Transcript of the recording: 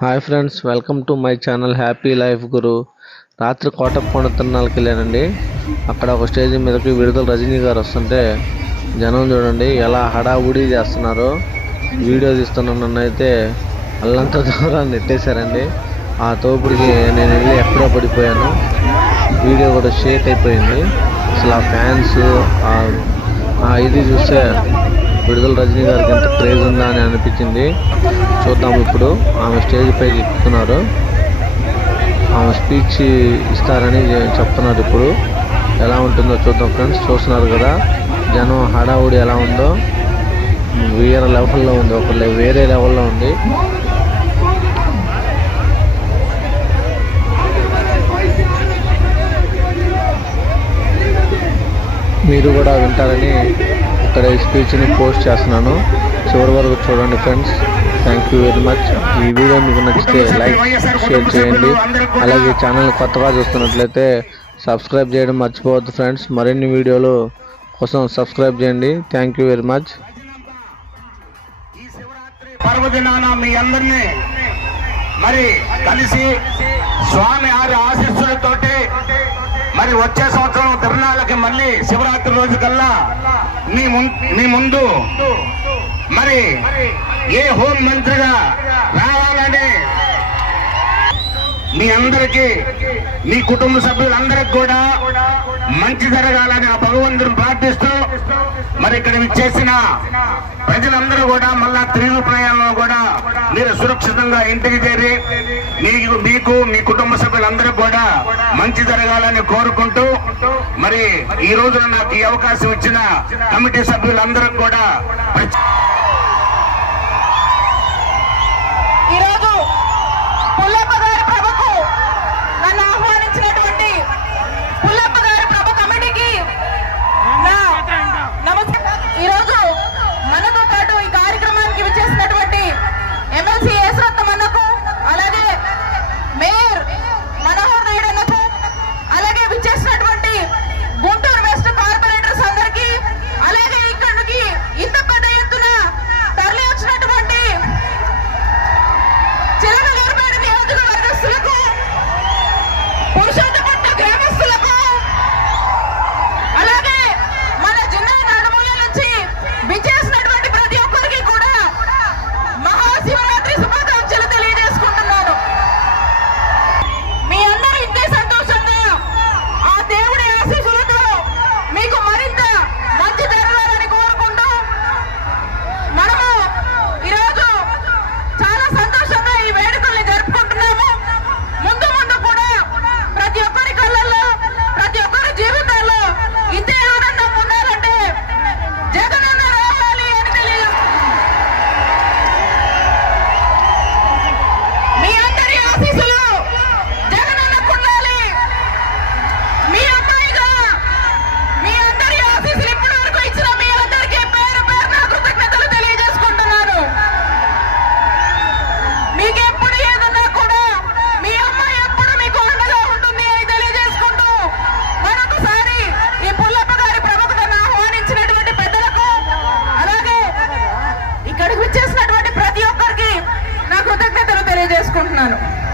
Hi friends welcome to my channel happy life Guru. రాత్రి కోట తిరునాళ్ళకి వెళ్ళానండి. అక్కడ ఒక స్టేజ్ మీదకి విడుదల రజనీ గారు వస్తుంటే జనం చూడండి ఎలా హడావుడి చేస్తున్నారో. వీడియో తీస్తున్నాను నన్ను అయితే అల్లంత దూరాన్ని నెట్టేశారండి. ఆ తోపుడికి నేను వెళ్ళి ఎక్కడో పడిపోయాను. వీడియో కూడా షేక్ అయిపోయింది. అసలు ఆ ఫ్యాన్స్ ఆ ఇది చూస్తే విడుదల రజనీ గారికి ఎంత క్రేజ్ ఉందా అని అనిపించింది. చూద్దాం ఇప్పుడు ఆమె స్టేజ్ పైకి ఎక్కుతున్నారు ఆమె స్పీచ్ ఇస్తారని చెప్తున్నారు ఇప్పుడు. ఎలా ఉంటుందో చూద్దాం ఫ్రెండ్స్ చూస్తున్నారు కదా జనం హడావుడి ఎలా ఉందో. వేరే లెవెల్లో ఉంది ఒక వేరే లెవెల్లో ఉంది. మీరు కూడా వింటారని ఇక్కడ ఈ స్పీచ్ని పోస్ట్ చేస్తున్నాను. చివరి వరకు చూడండి friends thank you very much ఈ వీడియో మీకు నచ్చితే లైక్ షేర్ చేయండి. అలాగే ఛానల్ కొత్తగా చూస్తున్నట్లయితే సబ్స్క్రైబ్ చేయడం మర్చిపోవద్దు ఫ్రెండ్స్ మరిన్ని వీడియోలు కోసం సబ్స్క్రైబ్ చేయండి. థ్యాంక్ యూ వెరీ మచ్ పర్వదినాన మీ అందరినీ మరి కలిసి స్వామి వారి మరి వచ్చే సంవత్సరం తిరునాళ్ళకి మళ్ళీ శివరాత్రి రోజు కల్లా నీ ముందు. మరి ఏ హోం మంత్రిగా రావాలని మీ అందరికీ మీ కుటుంబ సభ్యులందరికి కూడా మంచి జరగాలని ఆ భగవంతుని ప్రార్థిస్తూ మరి ఇక్కడ చేసిన ప్రజలందరూ కూడా మళ్ళా తిరుగు ప్రయాణంలో కూడా మీరు సురక్షితంగా ఇంటికి చేరి మీకు మీకు మీ కుటుంబ సభ్యులందరూ కూడా మంచి జరగాలని కోరుకుంటూ మరి ఈ రోజున నాకు ఈ అవకాశం ఇచ్చిన కమిటీ సభ్యులందరూ కూడా ఈరోజు ఇక్కడికి